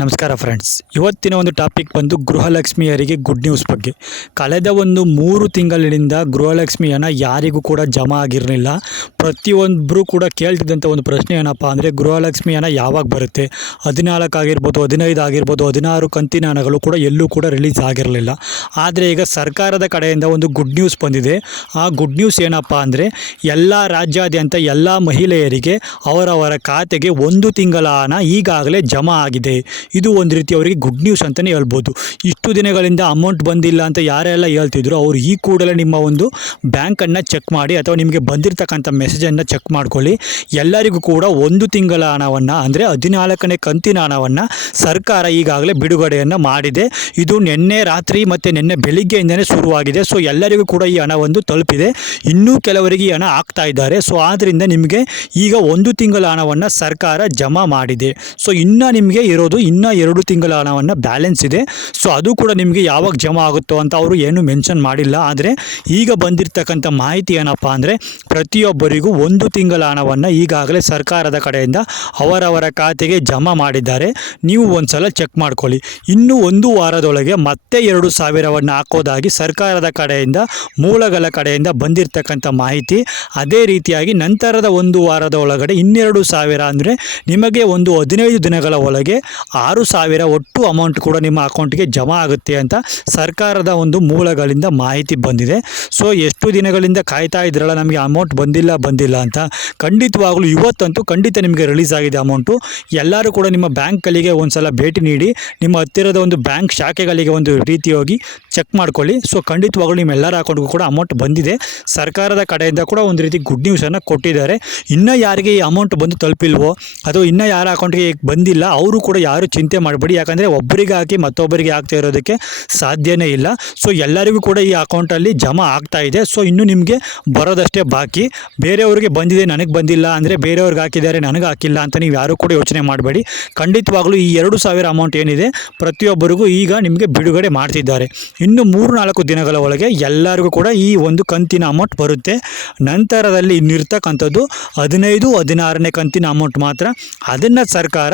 ನಮಸ್ಕಾರ ಫ್ರೆಂಡ್ಸ್ ಇವತ್ತಿನ ಒಂದು ಟಾಪಿಕ್ ಬಂದು ಗೃಹಲಕ್ಷ್ಮಿಯರಿಗೆ ಗುಡ್ ನ್ಯೂಸ್ ಬಗ್ಗೆ. ಕಳೆದ ಒಂದು ಮೂರು ತಿಂಗಳಿನಿಂದ ಗೃಹಲಕ್ಷ್ಮಿಯನ್ನು ಯಾರಿಗೂ ಕೂಡ ಜಮಾ ಆಗಿರಲಿಲ್ಲ. ಪ್ರತಿಯೊಬ್ಬರೂ ಕೂಡ ಕೇಳ್ತಿದ್ದಂಥ ಒಂದು ಪ್ರಶ್ನೆ ಏನಪ್ಪ ಅಂದರೆ ಗೃಹಲಕ್ಷ್ಮಿಯನ್ನು ಯಾವಾಗ ಬರುತ್ತೆ? ಹದಿನಾಲ್ಕು ಆಗಿರ್ಬೋದು, ಹದಿನೈದು ಆಗಿರ್ಬೋದು, ಹದಿನಾರು ಕಂತಿನ ಹಣಗಳು ಕೂಡ ಎಲ್ಲೂ ಕೂಡ ರಿಲೀಸ್ ಆಗಿರಲಿಲ್ಲ. ಆದರೆ ಈಗ ಸರ್ಕಾರದ ಕಡೆಯಿಂದ ಒಂದು ಗುಡ್ ನ್ಯೂಸ್ ಬಂದಿದೆ. ಆ ಗುಡ್ ನ್ಯೂಸ್ ಏನಪ್ಪ ಅಂದರೆ ಎಲ್ಲ ರಾಜ್ಯಾದ್ಯಂತ ಎಲ್ಲ ಮಹಿಳೆಯರಿಗೆ ಅವರವರ ಖಾತೆಗೆ ಒಂದು ತಿಂಗಳ ಹಣ ಈಗಾಗಲೇ ಜಮಾ ಆಗಿದೆ. ಇದು ಒಂದು ರೀತಿ ಅವರಿಗೆ ಗುಡ್ ನ್ಯೂಸ್ ಅಂತಲೇ ಹೇಳ್ಬೋದು. ಇಷ್ಟು ದಿನಗಳಿಂದ ಅಮೌಂಟ್ ಬಂದಿಲ್ಲ ಅಂತ ಯಾರೆಲ್ಲ ಹೇಳ್ತಿದ್ರು, ಅವರು ಈ ಕೂಡಲೇ ನಿಮ್ಮ ಒಂದು ಬ್ಯಾಂಕನ್ನು ಚೆಕ್ ಮಾಡಿ ಅಥವಾ ನಿಮಗೆ ಬಂದಿರತಕ್ಕಂಥ ಮೆಸೇಜನ್ನು ಚೆಕ್ ಮಾಡ್ಕೊಳ್ಳಿ. ಎಲ್ಲರಿಗೂ ಕೂಡ ಒಂದು ತಿಂಗಳ ಹಣವನ್ನು ಅಂದರೆ ಹದಿನಾಲ್ಕನೇ ಕಂತಿನ ಹಣವನ್ನು ಸರ್ಕಾರ ಈಗಾಗಲೇ ಬಿಡುಗಡೆಯನ್ನು ಮಾಡಿದೆ. ಇದು ನಿನ್ನೆ ರಾತ್ರಿ ಮತ್ತು ನಿನ್ನೆ ಬೆಳಿಗ್ಗೆಯಿಂದಲೇ ಶುರುವಾಗಿದೆ. ಸೊ ಎಲ್ಲರಿಗೂ ಕೂಡ ಈ ಹಣವನ್ನು ತಲುಪಿದೆ. ಇನ್ನೂ ಕೆಲವರಿಗೆ ಈ ಹಣ ಆಗ್ತಾ ಇದ್ದಾರೆ. ಸೊ ಆದ್ದರಿಂದ ನಿಮಗೆ ಈಗ ಒಂದು ತಿಂಗಳ ಹಣವನ್ನು ಸರ್ಕಾರ ಜಮಾ ಮಾಡಿದೆ. ಸೊ ಇನ್ನು ನಿಮಗೆ ಇರೋದು ಇನ್ನೂ ಎರಡು ತಿಂಗಳ ಹಣವನ್ನು ಬ್ಯಾಲೆನ್ಸ್ ಇದೆ. ಸೊ ಅದು ಕೂಡ ನಿಮಗೆ ಯಾವಾಗ ಜಮಾ ಆಗುತ್ತೋ ಅಂತ ಅವರು ಏನು ಮೆನ್ಷನ್ ಮಾಡಿಲ್ಲ. ಆದರೆ ಈಗ ಬಂದಿರತಕ್ಕಂಥ ಮಾಹಿತಿ ಏನಪ್ಪ ಅಂದರೆ ಪ್ರತಿಯೊಬ್ಬರಿಗೂ ಒಂದು ತಿಂಗಳ ಹಣವನ್ನು ಈಗಾಗಲೇ ಸರ್ಕಾರದ ಕಡೆಯಿಂದ ಅವರವರ ಖಾತೆಗೆ ಜಮಾ ಮಾಡಿದ್ದಾರೆ. ನೀವು ಒಂದು ಸಲ ಚೆಕ್ ಮಾಡ್ಕೊಳ್ಳಿ. ಇನ್ನೂ ಒಂದು ವಾರದೊಳಗೆ ಮತ್ತೆ ಎರಡು ಸಾವಿರವನ್ನು ಹಾಕೋದಾಗಿ ಸರ್ಕಾರದ ಕಡೆಯಿಂದ, ಮೂಲಗಳ ಕಡೆಯಿಂದ ಬಂದಿರತಕ್ಕಂಥ ಮಾಹಿತಿ ಅದೇ ರೀತಿಯಾಗಿ ನಂತರದ ಒಂದು ವಾರದ ಒಳಗಡೆ ಇನ್ನೆರಡು ಸಾವಿರ ಅಂದರೆ ನಿಮಗೆ ಒಂದು ಹದಿನೈದು ದಿನಗಳ ಒಳಗೆ ಆರು ಸಾವಿರ ಒಟ್ಟು ಅಮೌಂಟ್ ಕೂಡ ನಿಮ್ಮ ಅಕೌಂಟ್ಗೆ ಜಮಾ ಆಗುತ್ತೆ ಅಂತ ಸರ್ಕಾರದ ಒಂದು ಮೂಲಗಳಿಂದ ಮಾಹಿತಿ ಬಂದಿದೆ. ಸೊ ಎಷ್ಟು ದಿನಗಳಿಂದ ಕಾಯ್ತಾ ಇದ್ರಲ್ಲ, ನಮಗೆ ಅಮೌಂಟ್ ಬಂದಿಲ್ಲ ಬಂದಿಲ್ಲ ಅಂತ ಖಂಡಿತವಾಗಲೂ ಇವತ್ತಂತೂ ಖಂಡಿತ ನಿಮಗೆ ರಿಲೀಸ್ ಆಗಿದೆ ಅಮೌಂಟು ಎಲ್ಲರೂ ಕೂಡ ನಿಮ್ಮ ಬ್ಯಾಂಕ್ಗಳಿಗೆ ಒಂದು ಸಲ ಭೇಟಿ ನೀಡಿ, ನಿಮ್ಮ ಹತ್ತಿರದ ಒಂದು ಬ್ಯಾಂಕ್ ಶಾಖೆಗಳಿಗೆ ಒಂದು ರೀತಿ ಹೋಗಿ ಚೆಕ್ ಮಾಡ್ಕೊಳ್ಳಿ. ಸೊ ಖಂಡಿತವಾಗಲೂ ನಿಮ್ಮ ಎಲ್ಲರ ಅಕೌಂಟ್ಗೂ ಕೂಡ ಅಮೌಂಟ್ ಬಂದಿದೆ. ಸರ್ಕಾರದ ಕಡೆಯಿಂದ ಕೂಡ ಒಂದು ರೀತಿ ಗುಡ್ ನ್ಯೂಸನ್ನು ಕೊಟ್ಟಿದ್ದಾರೆ. ಇನ್ನೂ ಯಾರಿಗೆ ಈ ಅಮೌಂಟ್ ಬಂದು ತಲುಪಿಲ್ವೋ, ಅಥವಾ ಇನ್ನೂ ಯಾರ ಅಕೌಂಟ್ಗೆ ಬಂದಿಲ್ಲ, ಅವರು ಕೂಡ ಯಾರು ಚಿಂತೆ ಮಾಡಬೇಡಿ. ಯಾಕಂದರೆ ಒಬ್ಬರಿಗೆ ಹಾಕಿ ಮತ್ತೊಬ್ಬರಿಗೆ ಆಗ್ತಾ ಇರೋದಕ್ಕೆ ಸಾಧ್ಯನೇ ಇಲ್ಲ. ಸೊ ಎಲ್ಲರಿಗೂ ಕೂಡ ಈ ಅಕೌಂಟಲ್ಲಿ ಜಮಾ ಆಗ್ತಾ ಇದೆ. ಸೊ ಇನ್ನು ನಿಮಗೆ ಬರೋದಷ್ಟೇ ಬಾಕಿ. ಬೇರೆಯವ್ರಿಗೆ ಬಂದಿದೆ, ನನಗೆ ಬಂದಿಲ್ಲ ಅಂದರೆ ಬೇರೆಯವ್ರಿಗೆ ಹಾಕಿದ್ದಾರೆ, ನನಗೆ ಹಾಕಿಲ್ಲ ಅಂತ ನೀವು ಯಾರೂ ಕೂಡ ಯೋಚನೆ ಮಾಡಬೇಡಿ. ಖಂಡಿತವಾಗ್ಲೂ ಈ ಎರಡು ಸಾವಿರ ಅಮೌಂಟ್ ಏನಿದೆ, ಪ್ರತಿಯೊಬ್ಬರಿಗೂ ಈಗ ನಿಮಗೆ ಬಿಡುಗಡೆ ಮಾಡ್ತಿದ್ದಾರೆ. ಇನ್ನು ಮೂರು ನಾಲ್ಕು ದಿನಗಳ ಒಳಗೆ ಎಲ್ಲರಿಗೂ ಕೂಡ ಈ ಒಂದು ಕಂತಿನ ಅಮೌಂಟ್ ಬರುತ್ತೆ. ನಂತರದಲ್ಲಿ ಇನ್ನಿರ್ತಕ್ಕಂಥದ್ದು ಹದಿನೈದು, ಹದಿನಾರನೇ ಕಂತಿನ ಅಮೌಂಟ್ ಮಾತ್ರ. ಅದನ್ನು ಸರ್ಕಾರ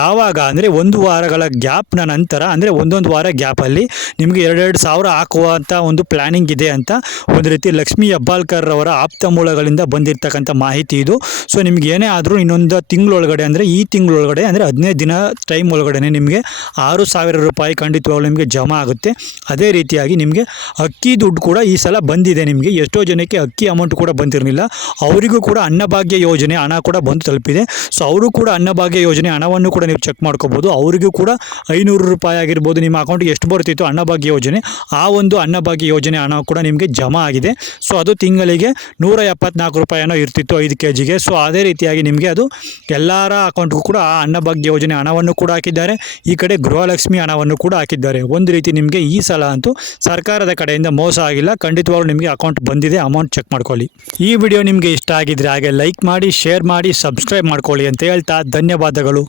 ಯಾವಾಗ ಅಂದರೆ ಒಂದು ವಾರಗಳ ಗ್ಯಾಪ್ನ ನಂತರ, ಅಂದರೆ ಒಂದೊಂದು ವಾರ ಗ್ಯಾಪಲ್ಲಿ ನಿಮಗೆ ಎರಡೆರಡು ಸಾವಿರ ಹಾಕುವಂಥ ಒಂದು ಪ್ಲ್ಯಾನಿಂಗ್ ಇದೆ ಅಂತ ಒಂದು ರೀತಿ ಲಕ್ಷ್ಮೀ ಹೆಬ್ಬಾಳ್ಕರ್ ಅವರ ಆಪ್ತ ಮೂಲಗಳಿಂದ ಬಂದಿರತಕ್ಕಂಥ ಮಾಹಿತಿ ಇದು. ಸೊ ನಿಮ್ಗೆ ಏನೇ ಆದರೂ ಇನ್ನೊಂದು ತಿಂಗಳೊಳಗಡೆ ಅಂದರೆ ಈ ತಿಂಗಳೊಳಗಡೆ ಅಂದರೆ ಹದಿನೈದು ದಿನ ಟೈಮ್ ಒಳಗಡೆ ನಿಮಗೆ ಆರು ಸಾವಿರ ರೂಪಾಯಿ ಖಂಡಿತವಾಗ್ಲೂ ನಿಮಗೆ ಜಮಾ ಆಗುತ್ತೆ. ಅದೇ ರೀತಿಯಾಗಿ ನಿಮಗೆ ಅಕ್ಕಿ ದುಡ್ಡು ಕೂಡ ಈ ಸಲ ಬಂದಿದೆ ನಿಮಗೆ. ಎಷ್ಟೋ ಜನಕ್ಕೆ ಅಕ್ಕಿ ಅಮೌಂಟ್ ಕೂಡ ಬಂದಿರಲಿಲ್ಲ. ಅವರಿಗೂ ಕೂಡ ಅನ್ನಭಾಗ್ಯ ಯೋಜನೆ ಹಣ ಕೂಡ ಬಂದು ತಲುಪಿದೆ. ಸೊ ಅವರು ಕೂಡ ಅನ್ನಭಾಗ್ಯ ಯೋಜನೆ ಹಣವನ್ನು ಕೂಡ ನೀವು ಚೆಕ್ ಮಾಡ್ಕೋಬೋದು. ಅವರಿಗೂ ಕೂಡ ಐನೂರು ರೂಪಾಯಿ ಆಗಿರ್ಬೋದು, ನಿಮ್ಮ ಅಕೌಂಟ್ಗೆ ಎಷ್ಟು ಬರ್ತಿತ್ತು ಅನ್ನಭಾಗ್ಯ ಯೋಜನೆ, ಆ ಒಂದು ಅನ್ನಭಾಗ್ಯ ಯೋಜನೆ ಹಣ ಕೂಡ ನಿಮಗೆ ಜಮಾ ಆಗಿದೆ. ಸೊ ಅದು ತಿಂಗಳಿಗೆ ನೂರ ಎಪ್ಪತ್ನಾಲ್ಕು ರೂಪಾಯಿನೋ ಇರ್ತಿತ್ತು ಐದು ಕೆ ಜಿಗೆ. ಸೊ ಅದೇ ರೀತಿಯಾಗಿ ನಿಮಗೆ ಅದು ಎಲ್ಲರ ಅಕೌಂಟ್ಗೂ ಕೂಡ ಆ ಅನ್ನಭಾಗ್ಯ ಯೋಜನೆ ಹಣವನ್ನು ಕೂಡ ಹಾಕಿದ್ದಾರೆ. ಈ ಕಡೆ ಗೃಹಲಕ್ಷ್ಮಿ ಹಣವನ್ನು ಕೂಡ ಹಾಕಿದ್ದಾರೆ. ಒಂದು ರೀತಿ ನಿಮಗೆ ಈ ಸಲ ಅಂತೂ ಸರ್ಕಾರದ ಕಡೆಯಿಂದ ಮೋಸ ಆಗಿಲ್ಲ. ಖಂಡಿತವಾಗ್ಲೂ ನಿಮಗೆ ಅಕೌಂಟ್ ಬಂದಿದೆ. ಅಮೌಂಟ್ ಚೆಕ್ ಮಾಡ್ಕೊಳ್ಳಿ. ಈ ವಿಡಿಯೋ ನಿಮಗೆ ಇಷ್ಟ ಆಗಿದ್ರೆ ಹಾಗೆ ಲೈಕ್ ಮಾಡಿ ಶೇರ್ ಮಾಡಿ ಸಬ್ಸ್ಕ್ರೈಬ್ ಮಾಡ್ಕೊಳ್ಳಿ ಅಂತ ಹೇಳ್ತಾ ಧನ್ಯವಾದಗಳು.